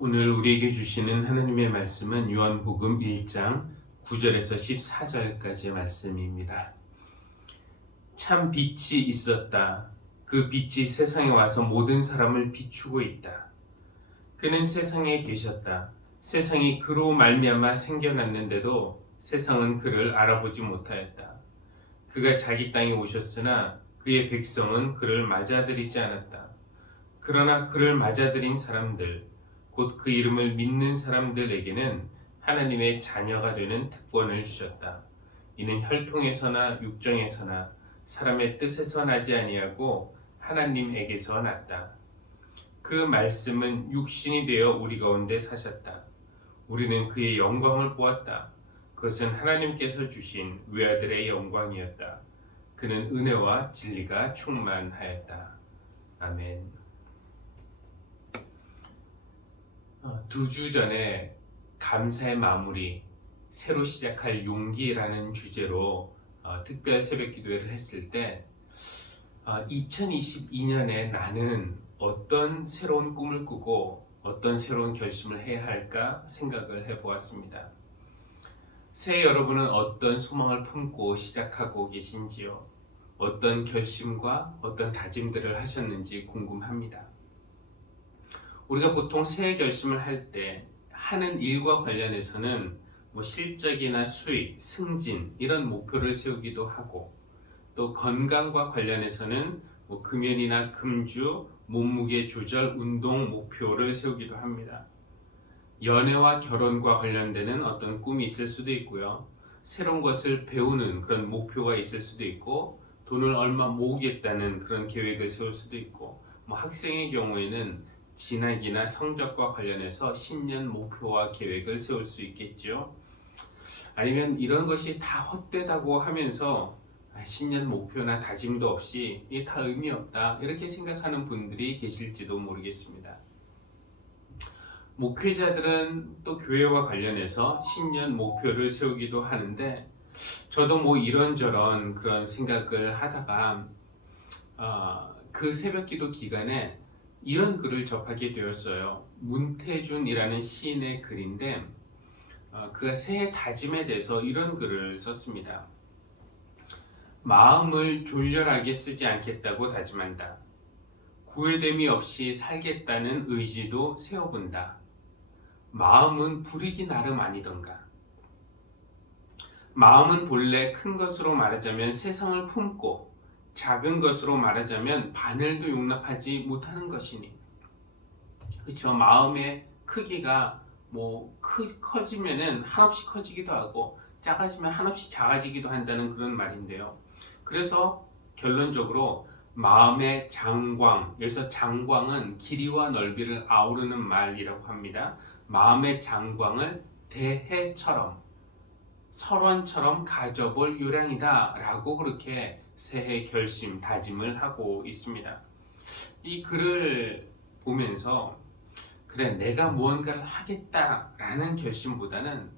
오늘 우리에게 주시는 하나님의 말씀은 요한복음 1장 9절에서 14절까지의 말씀입니다. 참 빛이 있었다. 그 빛이 세상에 와서 모든 사람을 비추고 있다. 그는 세상에 계셨다. 세상이 그로 말미암아 생겨났는데도 세상은 그를 알아보지 못하였다. 그가 자기 땅에 오셨으나 그의 백성은 그를 맞아들이지 않았다. 그러나 그를 맞아들인 사람들, 곧 그 이름을 믿는 사람들에게는 하나님의 자녀가 되는 특권을 주셨다. 이는 혈통에서나 육정에서나 사람의 뜻에서 나지 아니하고 하나님에게서 났다. 그 말씀은 육신이 되어 우리 가운데 사셨다. 우리는 그의 영광을 보았다. 그것은 하나님께서 주신 외아들의 영광이었다. 그는 은혜와 진리가 충만하였다. 아멘. 2주 전에 감사의 마무리, 새로 시작할 용기라는 주제로 특별 새벽 기도회를 했을 때 2022년에 나는 어떤 새로운 꿈을 꾸고 어떤 새로운 결심을 해야 할까 생각을 해보았습니다. 새해 여러분은 어떤 소망을 품고 시작하고 계신지요? 어떤 결심과 어떤 다짐들을 하셨는지 궁금합니다. 우리가 보통 새해 결심을 할 때 하는 일과 관련해서는 실적이나 수익, 승진 이런 목표를 세우기도 하고, 또 건강과 관련해서는 금연이나 금주, 몸무게 조절, 운동 목표를 세우기도 합니다. 연애와 결혼과 관련되는 어떤 꿈이 있을 수도 있고요. 새로운 것을 배우는 그런 목표가 있을 수도 있고, 돈을 얼마 모으겠다는 그런 계획을 세울 수도 있고, 학생의 경우에는 진학이나 성적과 관련해서 신년 목표와 계획을 세울 수 있겠죠. 아니면 이런 것이 다 헛되다고 하면서 신년 목표나 다짐도 없이 이게 다 의미 없다 이렇게 생각하는 분들이 계실지도 모르겠습니다. 목회자들은 또 교회와 관련해서 신년 목표를 세우기도 하는데, 저도 이런저런 그런 생각을 하다가 그 새벽기도 기간에 이런 글을 접하게 되었어요. 문태준이라는 시인의 글인데, 그가 새해 다짐에 대해서 이런 글을 썼습니다. 마음을 졸렬하게 쓰지 않겠다고 다짐한다. 구애됨이 없이 살겠다는 의지도 세워본다. 마음은 부리기 나름 아니던가. 마음은 본래 큰 것으로 말하자면 세상을 품고, 작은 것으로 말하자면 바늘도 용납하지 못하는 것이니. 그렇죠. 마음의 크기가 커지면은 한없이 커지기도 하고, 작아지면 한없이 작아지기도 한다는 그런 말인데요. 그래서 결론적으로 마음의 장광, 여기서 장광은 길이와 넓이를 아우르는 말이라고 합니다. 마음의 장광을 대해처럼, 설원처럼 가져볼 요량이다 라고 그렇게 새해 결심, 다짐을 하고 있습니다. 이 글을 보면서 그래, 내가 무언가를 하겠다라는 결심보다는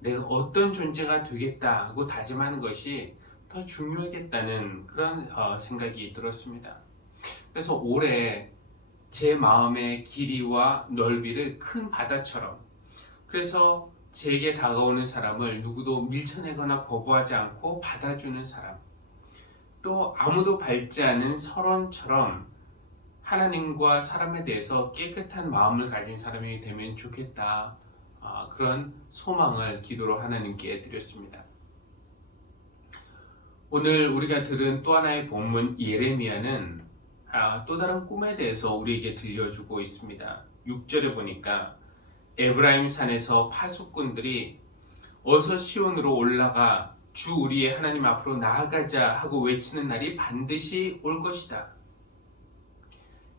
내가 어떤 존재가 되겠다고 다짐하는 것이 더 중요하겠다는 그런 생각이 들었습니다. 그래서 올해 제 마음의 길이와 넓이를 큰 바다처럼, 그래서 제게 다가오는 사람을 누구도 밀쳐내거나 거부하지 않고 받아주는 사람, 또 아무도 밟지 않은 설원처럼 하나님과 사람에 대해서 깨끗한 마음을 가진 사람이 되면 좋겠다, 그런 소망을 기도로 하나님께 드렸습니다. 오늘 우리가 들은 또 하나의 본문 예레미야는 또 다른 꿈에 대해서 우리에게 들려주고 있습니다. 6절에 보니까 에브라임 산에서 파수꾼들이 어서 시온으로 올라가 주 우리의 하나님 앞으로 나아가자 하고 외치는 날이 반드시 올 것이다.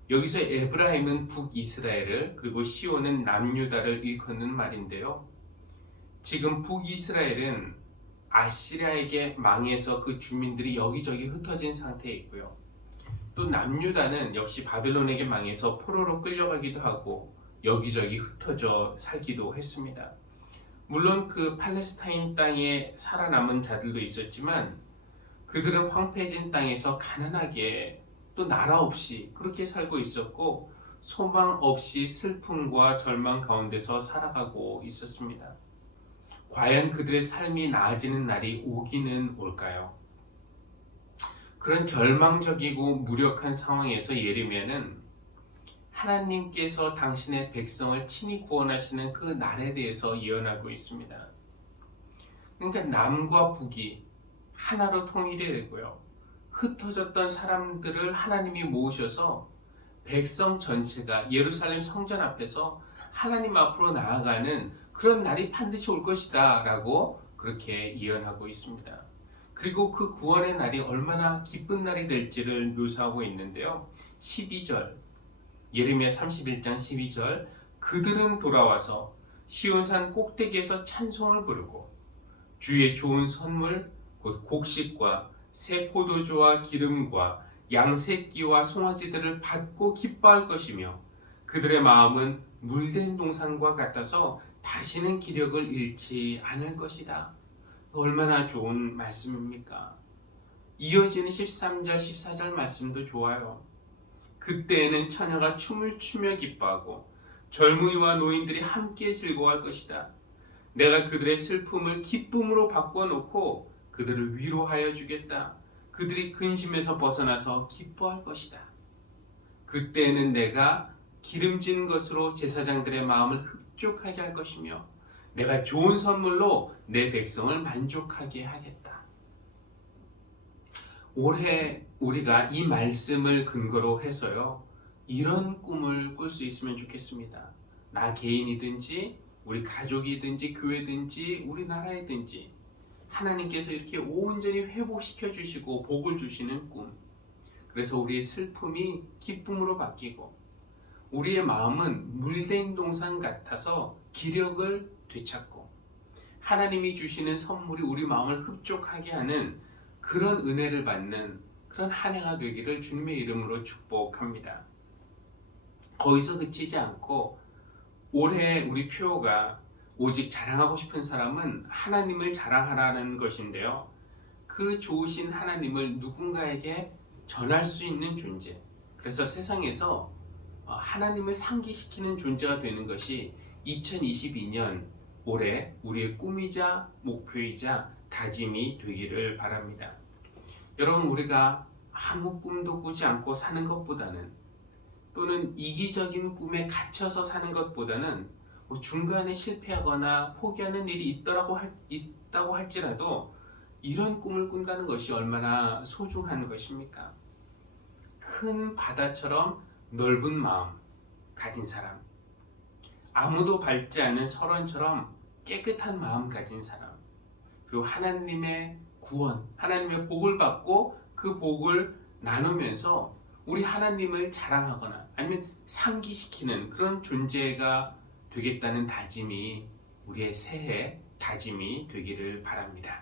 여기서 에브라임은 북이스라엘을, 그리고 시온은 남유다를 일컫는 말인데요. 지금 북이스라엘은 아시리아에게 망해서 그 주민들이 여기저기 흩어진 상태에 있고요. 또 남유다는 역시 바벨론에게 망해서 포로로 끌려가기도 하고 여기저기 흩어져 살기도 했습니다. 물론 그 팔레스타인 땅에 살아남은 자들도 있었지만 그들은 황폐해진 땅에서 가난하게 또 나라 없이 그렇게 살고 있었고, 소망 없이 슬픔과 절망 가운데서 살아가고 있었습니다. 과연 그들의 삶이 나아지는 날이 오기는 올까요? 그런 절망적이고 무력한 상황에서 예레미야는 하나님께서 당신의 백성을 친히 구원하시는 그 날에 대해서 예언하고 있습니다. 그러니까 남과 북이 하나로 통일이 되고요. 흩어졌던 사람들을 하나님이 모으셔서 백성 전체가 예루살렘 성전 앞에서 하나님 앞으로 나아가는 그런 날이 반드시 올 것이다 라고 그렇게 예언하고 있습니다. 그리고 그 구원의 날이 얼마나 기쁜 날이 될지를 묘사하고 있는데요. 12절 예레미야 31장 12절 그들은 돌아와서 시온산 꼭대기에서 찬송을 부르고 주의 좋은 선물 곧 곡식과 새 포도주와 기름과 양새끼와 송아지들을 받고 기뻐할 것이며 그들의 마음은 물된 동산과 같아서 다시는 기력을 잃지 않을 것이다. 얼마나 좋은 말씀입니까? 이어지는 13절 14절 말씀도 좋아요. 그때에는 처녀가 춤을 추며 기뻐하고 젊은이와 노인들이 함께 즐거워할 것이다. 내가 그들의 슬픔을 기쁨으로 바꿔놓고 그들을 위로하여 주겠다. 그들이 근심에서 벗어나서 기뻐할 것이다. 그때에는 내가 기름진 것으로 제사장들의 마음을 흡족하게 할 것이며 내가 좋은 선물로 내 백성을 만족하게 하겠다. 올해 우리가 이 말씀을 근거로 해서요, 이런 꿈을 꿀 수 있으면 좋겠습니다. 나 개인이든지 우리 가족이든지 교회든지 우리나라이든지 하나님께서 이렇게 온전히 회복시켜 주시고 복을 주시는 꿈. 그래서 우리의 슬픔이 기쁨으로 바뀌고 우리의 마음은 물된 동산 같아서 기력을 되찾고 하나님이 주시는 선물이 우리 마음을 흡족하게 하는 그런 은혜를 받는 그런 한 해가 되기를 주님의 이름으로 축복합니다. 거기서 그치지 않고 올해 우리 표가 오직 자랑하고 싶은 사람은 하나님을 자랑하라는 것인데요. 그 좋으신 하나님을 누군가에게 전할 수 있는 존재. 그래서 세상에서 하나님을 상기시키는 존재가 되는 것이 2022년 올해 우리의 꿈이자 목표이자 다짐이 되기를 바랍니다. 여러분, 우리가 아무 꿈도 꾸지 않고 사는 것보다는 또는 이기적인 꿈에 갇혀서 사는 것보다는 중간에 실패하거나 포기하는 일이 있다고 할지라도 이런 꿈을 꾼다는 것이 얼마나 소중한 것입니까? 큰 바다처럼 넓은 마음 가진 사람, 아무도 밟지 않는 설원처럼 깨끗한 마음 가진 사람, 그리고 하나님의 구원, 하나님의 복을 받고 그 복을 나누면서 우리 하나님을 자랑하거나 아니면 상기시키는 그런 존재가 되겠다는 다짐이 우리의 새해 다짐이 되기를 바랍니다.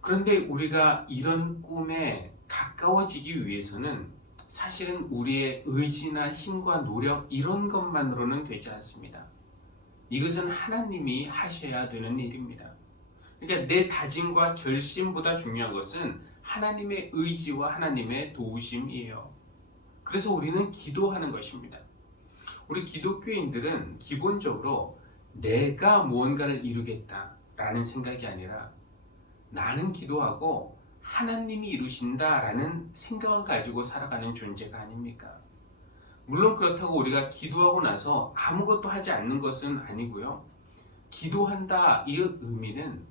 그런데 우리가 이런 꿈에 가까워지기 위해서는 사실은 우리의 의지나 힘과 노력 이런 것만으로는 되지 않습니다. 이것은 하나님이 하셔야 되는 일입니다. 그러니까 내 다짐과 결심보다 중요한 것은 하나님의 의지와 하나님의 도우심이에요. 그래서 우리는 기도하는 것입니다. 우리 기독교인들은 기본적으로 내가 무언가를 이루겠다라는 생각이 아니라 나는 기도하고 하나님이 이루신다라는 생각을 가지고 살아가는 존재가 아닙니까? 물론 그렇다고 우리가 기도하고 나서 아무것도 하지 않는 것은 아니고요. 기도한다 이 의미는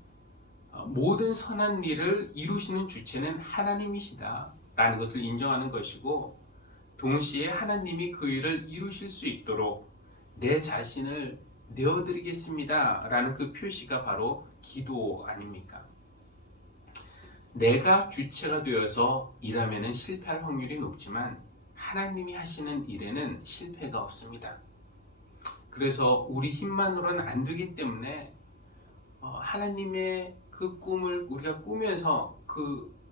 모든 선한 일을 이루시는 주체는 하나님이시다 라는 것을 인정하는 것이고, 동시에 하나님이 그 일을 이루실 수 있도록 내 자신을 내어드리겠습니다 라는 그 표시가 바로 기도 아닙니까? 내가 주체가 되어서 일하면 실패할 확률이 높지만 하나님이 하시는 일에는 실패가 없습니다. 그래서 우리 힘만으로는 안 되기 때문에 하나님의 그 꿈을 우리가 꾸면서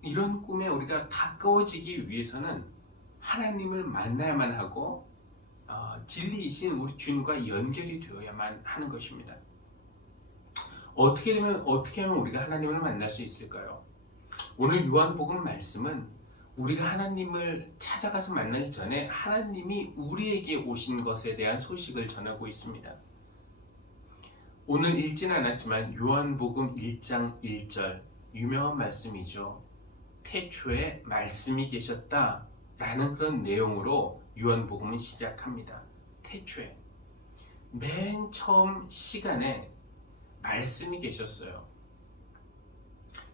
이런 꿈에 우리가 가까워지기 위해서는 하나님을 만나야만 하고 진리이신 우리 주님과 연결이 되어야만 하는 것입니다. 어떻게 하면 우리가 하나님을 만날 수 있을까요? 오늘 요한복음 말씀은 우리가 하나님을 찾아가서 만나기 전에 하나님이 우리에게 오신 것에 대한 소식을 전하고 있습니다. 오늘 읽지는 않았지만 요한복음 1장 1절 유명한 말씀이죠. 태초에 말씀이 계셨다 라는 그런 내용으로 요한복음은 시작합니다. 태초에 맨 처음 시간에 말씀이 계셨어요.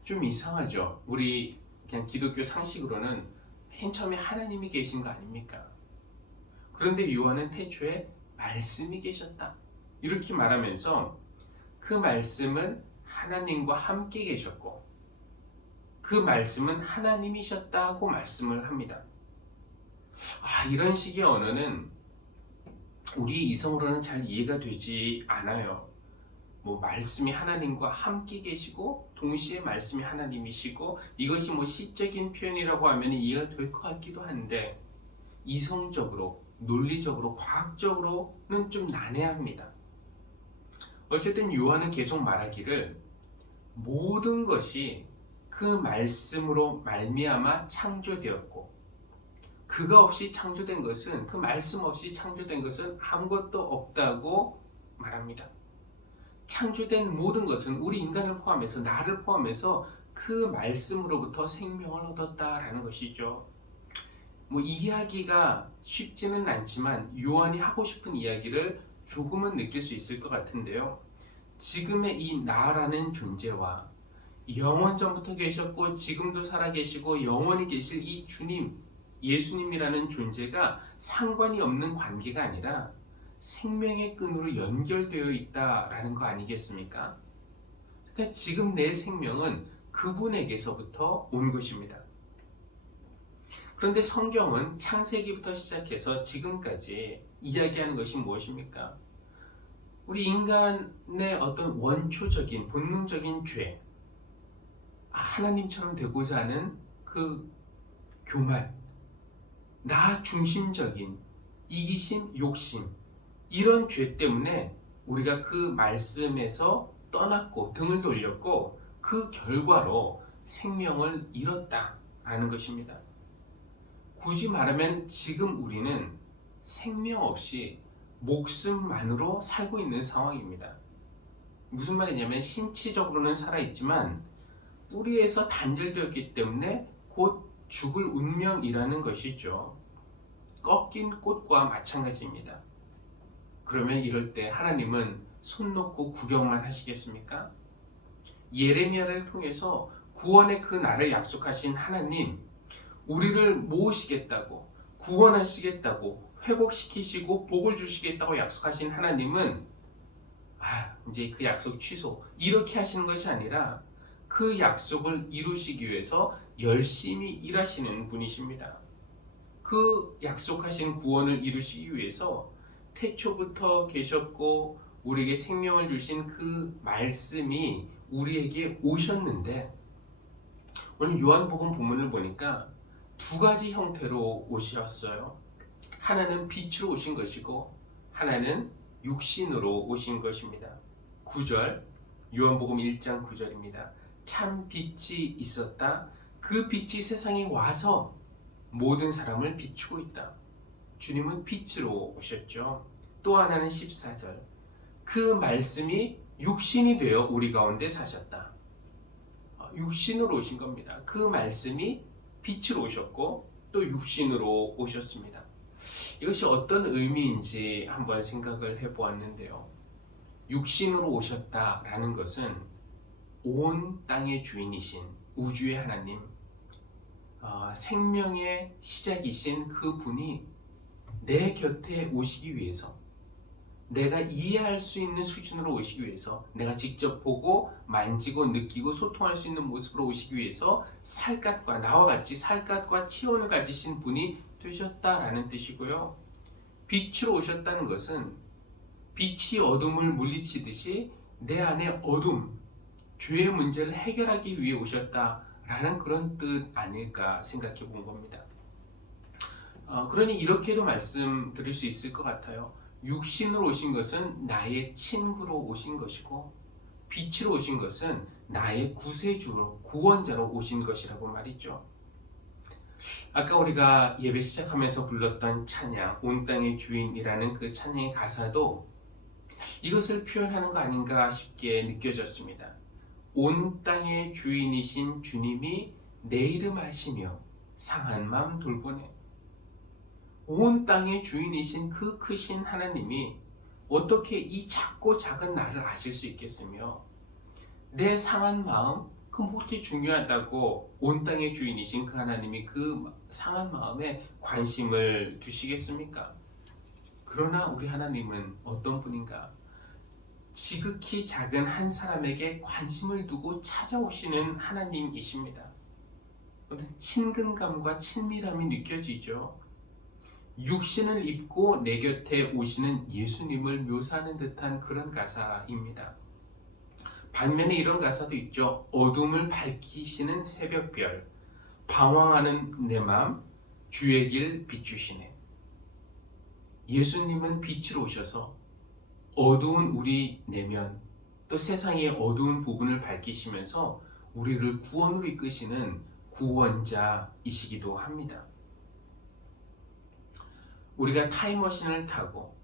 좀 이상하죠? 우리 그냥 기독교 상식으로는 맨 처음에 하나님이 계신 거 아닙니까? 그런데 요한은 태초에 말씀이 계셨다 이렇게 말하면서 그 말씀은 하나님과 함께 계셨고 그 말씀은 하나님이셨다고 말씀을 합니다. 이런 식의 언어는 우리 이성으로는 잘 이해가 되지 않아요. 말씀이 하나님과 함께 계시고 동시에 말씀이 하나님이시고 이것이 시적인 표현이라고 하면 이해가 될 것 같기도 한데 이성적으로, 논리적으로, 과학적으로는 좀 난해합니다. 어쨌든 요한은 계속 말하기를 모든 것이 그 말씀으로 말미암아 창조되었고 그가 없이 창조된 것은, 그 말씀 없이 창조된 것은 아무것도 없다고 말합니다. 창조된 모든 것은 우리 인간을 포함해서, 나를 포함해서 그 말씀으로부터 생명을 얻었다라는 것이죠. 이야기가 쉽지는 않지만 요한이 하고 싶은 이야기를 조금은 느낄 수 있을 것 같은데요. 지금의 이 나라는 존재와 영원전부터 계셨고 지금도 살아계시고 영원히 계실 이 주님, 예수님이라는 존재가 상관이 없는 관계가 아니라 생명의 끈으로 연결되어 있다라는 거 아니겠습니까? 그러니까 지금 내 생명은 그분에게서부터 온 것입니다. 그런데 성경은 창세기부터 시작해서 지금까지 이야기하는 것이 무엇입니까? 우리 인간의 어떤 원초적인 본능적인 죄, 하나님처럼 되고자 하는 그 교만, 나 중심적인 이기심, 욕심, 이런 죄 때문에 우리가 그 말씀에서 떠났고 등을 돌렸고 그 결과로 생명을 잃었다라는 것입니다. 굳이 말하면 지금 우리는 생명 없이 목숨만으로 살고 있는 상황입니다. 무슨 말이냐면 신체적으로는 살아있지만 뿌리에서 단절되었기 때문에 곧 죽을 운명이라는 것이죠. 꺾인 꽃과 마찬가지입니다. 그러면 이럴 때 하나님은 손 놓고 구경만 하시겠습니까? 예레미야를 통해서 구원의 그 날을 약속하신 하나님, 우리를 모으시겠다고, 구원하시겠다고, 회복시키시고 복을 주시겠다고 약속하신 하나님은 이제 그 약속 취소, 이렇게 하시는 것이 아니라 그 약속을 이루시기 위해서 열심히 일하시는 분이십니다. 그 약속하신 구원을 이루시기 위해서 태초부터 계셨고 우리에게 생명을 주신 그 말씀이 우리에게 오셨는데, 오늘 요한복음 본문을 보니까 두 가지 형태로 오셨어요. 하나는 빛으로 오신 것이고 하나는 육신으로 오신 것입니다. 9절, 요한복음 1장 9절입니다. 참 빛이 있었다. 그 빛이 세상에 와서 모든 사람을 비추고 있다. 주님은 빛으로 오셨죠. 또 하나는 14절, 그 말씀이 육신이 되어 우리 가운데 사셨다. 육신으로 오신 겁니다. 그 말씀이 빛으로 오셨고 또 육신으로 오셨습니다. 이것이 어떤 의미인지 한번 생각을 해보았는데요. 육신으로 오셨다라는 것은 온 땅의 주인이신 우주의 하나님, 생명의 시작이신 그 분이 내 곁에 오시기 위해서, 내가 이해할 수 있는 수준으로 오시기 위해서, 내가 직접 보고 만지고 느끼고 소통할 수 있는 모습으로 오시기 위해서 살갗과, 나와 같이 살갗과 체온을 가지신 분이 되셨다라는 뜻이고요. 빛으로 오셨다는 것은 빛이 어둠을 물리치듯이 내 안에 어둠, 죄의 문제를 해결하기 위해 오셨다라는 그런 뜻 아닐까 생각해 본 겁니다. 그러니 이렇게도 말씀드릴 수 있을 것 같아요. 육신으로 오신 것은 나의 친구로 오신 것이고 빛으로 오신 것은 나의 구세주로, 구원자로 오신 것이라고 말이죠. 아까 우리가 예배 시작하면서 불렀던 찬양, 온 땅의 주인이라는 그 찬양의 가사도 이것을 표현하는 거 아닌가 싶게 느껴졌습니다. 온 땅의 주인이신 주님이 내 이름 아시며 상한 마음 돌보네. 온 땅의 주인이신 그 크신 하나님이 어떻게 이 작고 작은 나를 아실 수 있겠으며, 내 상한 마음, 그 뭐 그렇게 중요하다고 온 땅의 주인이신 그 하나님이 그 상한 마음에 관심을 두시겠습니까? 그러나 우리 하나님은 어떤 분인가? 지극히 작은 한 사람에게 관심을 두고 찾아오시는 하나님이십니다. 친근감과 친밀함이 느껴지죠. 육신을 입고 내 곁에 오시는 예수님을 묘사하는 듯한 그런 가사입니다. 반면에 이런 가사도 있죠. 어둠을 밝히시는 새벽별, 방황하는 내 맘, 주의 길 비추시네. 예수님은 빛으로 오셔서 어두운 우리 내면, 또 세상의 어두운 부분을 밝히시면서 우리를 구원으로 이끄시는 구원자이시기도 합니다. 우리가 타임머신을 타고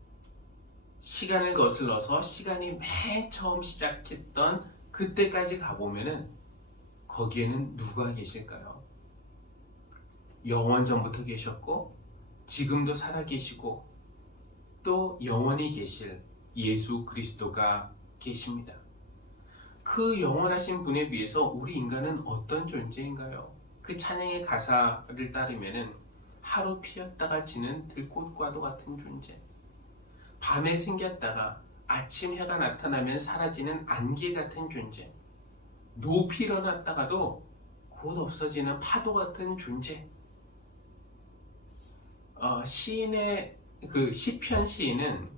시간을 거슬러서 시간이 맨 처음 시작했던 그때까지 가보면은 거기에는 누가 계실까요? 영원 전부터 계셨고 지금도 살아계시고 또 영원히 계실 예수 그리스도가 계십니다. 그 영원하신 분에 비해서 우리 인간은 어떤 존재인가요? 그 찬양의 가사를 따르면은 하루 피었다가 지는 들꽃과도 같은 존재, 밤에 생겼다가 아침 해가 나타나면 사라지는 안개 같은 존재, 높이 일어났다가도 곧 없어지는 파도 같은 존재. 시인의 그 시편 시인은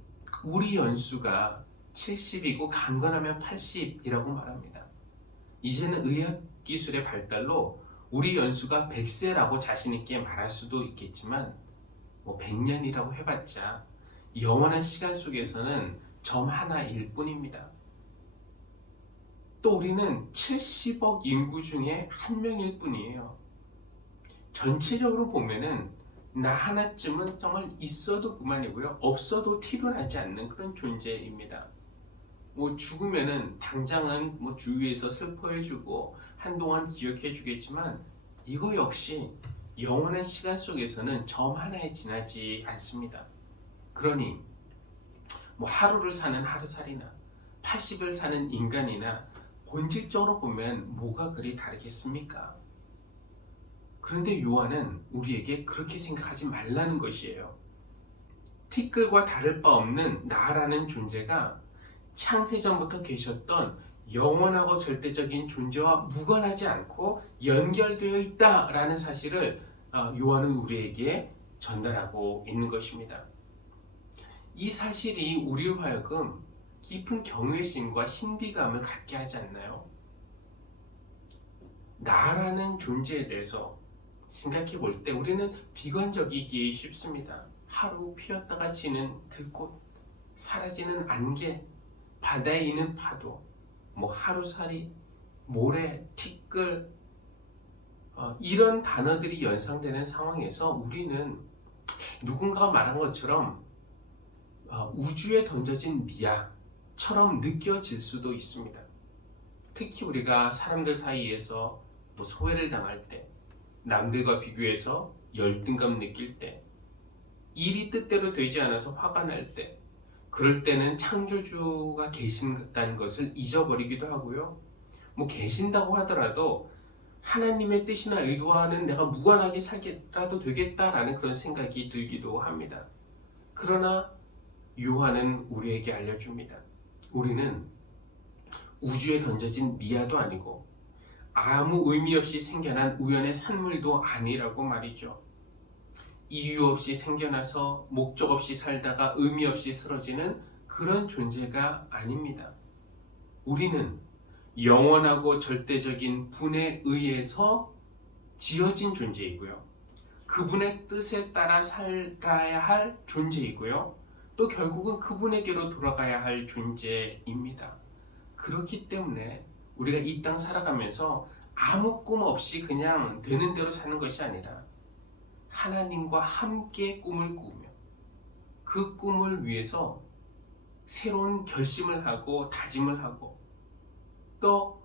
우리 연수가 70이고 강건하면 80이라고 말합니다. 이제는 의학 기술의 발달로 우리 연수가 100세라고 자신있게 말할 수도 있겠지만 100년이라고 해봤자 영원한 시간 속에서는 점 하나일 뿐입니다. 또 우리는 70억 인구 중에 한 명일 뿐이에요. 전체적으로 보면은 나 하나쯤은 정말 있어도 그만이고요. 없어도 티도 나지 않는 그런 존재입니다. 죽으면은 당장은 주위에서 슬퍼해주고 한동안 기억해주겠지만 이거 역시 영원한 시간 속에서는 점 하나에 지나지 않습니다. 그러니 하루를 사는 하루살이나 80을 사는 인간이나 본질적으로 보면 뭐가 그리 다르겠습니까? 그런데 요한은 우리에게 그렇게 생각하지 말라는 것이에요. 티끌과 다를 바 없는 나라는 존재가 창세전부터 계셨던 영원하고 절대적인 존재와 무관하지 않고 연결되어 있다라는 사실을 요한은 우리에게 전달하고 있는 것입니다. 이 사실이 우리로 하여금 깊은 경외심과 신비감을 갖게 하지 않나요? 나라는 존재에 대해서 생각해 볼 때 우리는 비관적이기 쉽습니다. 하루 피었다가 지는 들꽃, 사라지는 안개, 바다에 있는 파도, 하루살이, 모래, 티끌, 이런 단어들이 연상되는 상황에서 우리는 누군가가 말한 것처럼 우주에 던져진 미아처럼 느껴질 수도 있습니다. 특히 우리가 사람들 사이에서 소외를 당할 때, 남들과 비교해서 열등감 느낄 때, 일이 뜻대로 되지 않아서 화가 날 때, 그럴 때는 창조주가 계신다는 것을 잊어버리기도 하고요. 계신다고 하더라도 하나님의 뜻이나 의도와는 내가 무관하게 살게라도 되겠다라는 그런 생각이 들기도 합니다. 그러나 요한은 우리에게 알려줍니다. 우리는 우주에 던져진 미아도 아니고 아무 의미 없이 생겨난 우연의 산물도 아니라고 말이죠. 이유 없이 생겨나서 목적 없이 살다가 의미 없이 쓰러지는 그런 존재가 아닙니다. 우리는 영원하고 절대적인 분에 의해서 지어진 존재이고요. 그분의 뜻에 따라 살아야 할 존재이고요. 또 결국은 그분에게로 돌아가야 할 존재입니다. 그렇기 때문에 우리가 이 땅 살아가면서 아무 꿈 없이 그냥 되는 대로 사는 것이 아니라 하나님과 함께 꿈을 꾸며 그 꿈을 위해서 새로운 결심을 하고 다짐을 하고 또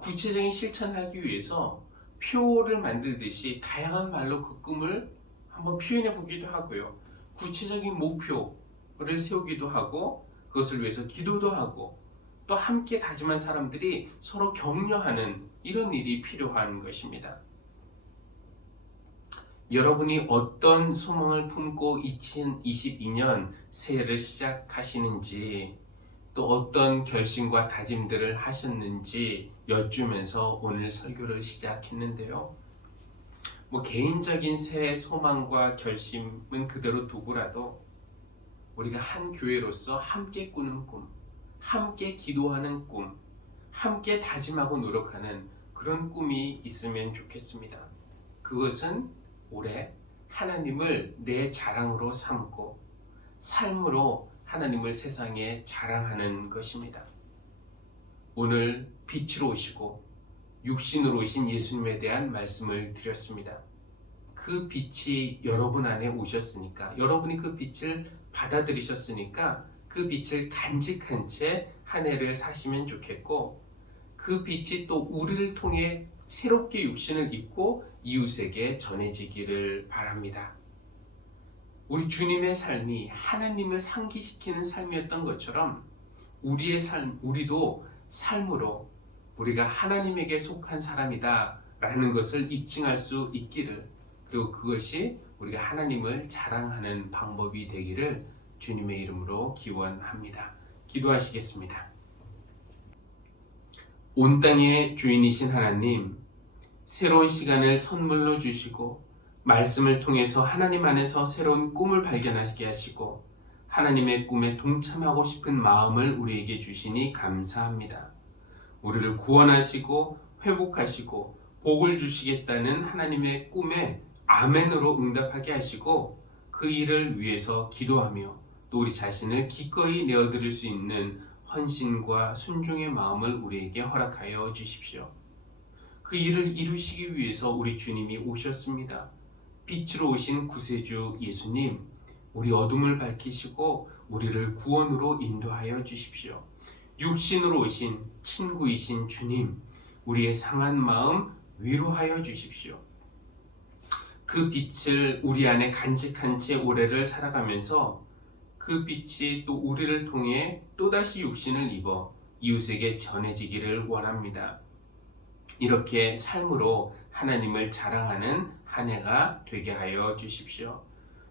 구체적인 실천하기 위해서 표를 만들듯이 다양한 말로 그 꿈을 한번 표현해 보기도 하고요. 구체적인 목표를 세우기도 하고 그것을 위해서 기도도 하고 또 함께 다짐한 사람들이 서로 격려하는 이런 일이 필요한 것입니다. 여러분이 어떤 소망을 품고 2022년 새해를 시작하시는지 또 어떤 결심과 다짐들을 하셨는지 여쭈면서 오늘 설교를 시작했는데요. 개인적인 새해 소망과 결심은 그대로 두고라도 우리가 한 교회로서 함께 꾸는 꿈, 함께 기도하는 꿈, 함께 다짐하고 노력하는 그런 꿈이 있으면 좋겠습니다. 그것은 올해 하나님을 내 자랑으로 삼고 삶으로 하나님을 세상에 자랑하는 것입니다. 오늘 빛으로 오시고 육신으로 오신 예수님에 대한 말씀을 드렸습니다. 그 빛이 여러분 안에 오셨으니까, 여러분이 그 빛을 받아들이셨으니까 그 빛을 간직한 채 한 해를 사시면 좋겠고, 그 빛이 또 우리를 통해 새롭게 육신을 입고 이웃에게 전해지기를 바랍니다. 우리 주님의 삶이 하나님을 상기시키는 삶이었던 것처럼 우리의 삶, 우리도 삶으로 우리가 하나님에게 속한 사람이다 라는 것을 입증할 수 있기를, 그리고 그것이 우리가 하나님을 자랑하는 방법이 되기를 주님의 이름으로 기원합니다. 기도하시겠습니다. 온 땅의 주인이신 하나님, 새로운 시간을 선물로 주시고 말씀을 통해서 하나님 안에서 새로운 꿈을 발견하게 하시고 하나님의 꿈에 동참하고 싶은 마음을 우리에게 주시니 감사합니다. 우리를 구원하시고 회복하시고 복을 주시겠다는 하나님의 꿈에 아멘으로 응답하게 하시고 그 일을 위해서 기도하며 또 우리 자신을 기꺼이 내어드릴 수 있는 헌신과 순종의 마음을 우리에게 허락하여 주십시오. 그 일을 이루시기 위해서 우리 주님이 오셨습니다. 빛으로 오신 구세주 예수님, 우리 어둠을 밝히시고 우리를 구원으로 인도하여 주십시오. 육신으로 오신 친구이신 주님, 우리의 상한 마음 위로하여 주십시오. 그 빛을 우리 안에 간직한 채 올해를 살아가면서 그 빛이 또 우리를 통해 또다시 육신을 입어 이웃에게 전해지기를 원합니다. 이렇게 삶으로 하나님을 자랑하는 한 해가 되게 하여 주십시오.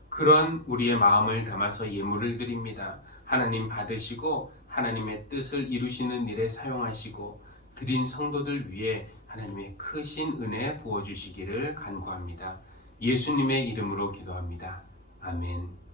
그런 우리의 마음을 담아서 예물을 드립니다. 하나님 받으시고 하나님의 뜻을 이루시는 일에 사용하시고 드린 성도들 위해 하나님의 크신 은혜 부어주시기를 간구합니다. 예수님의 이름으로 기도합니다. 아멘.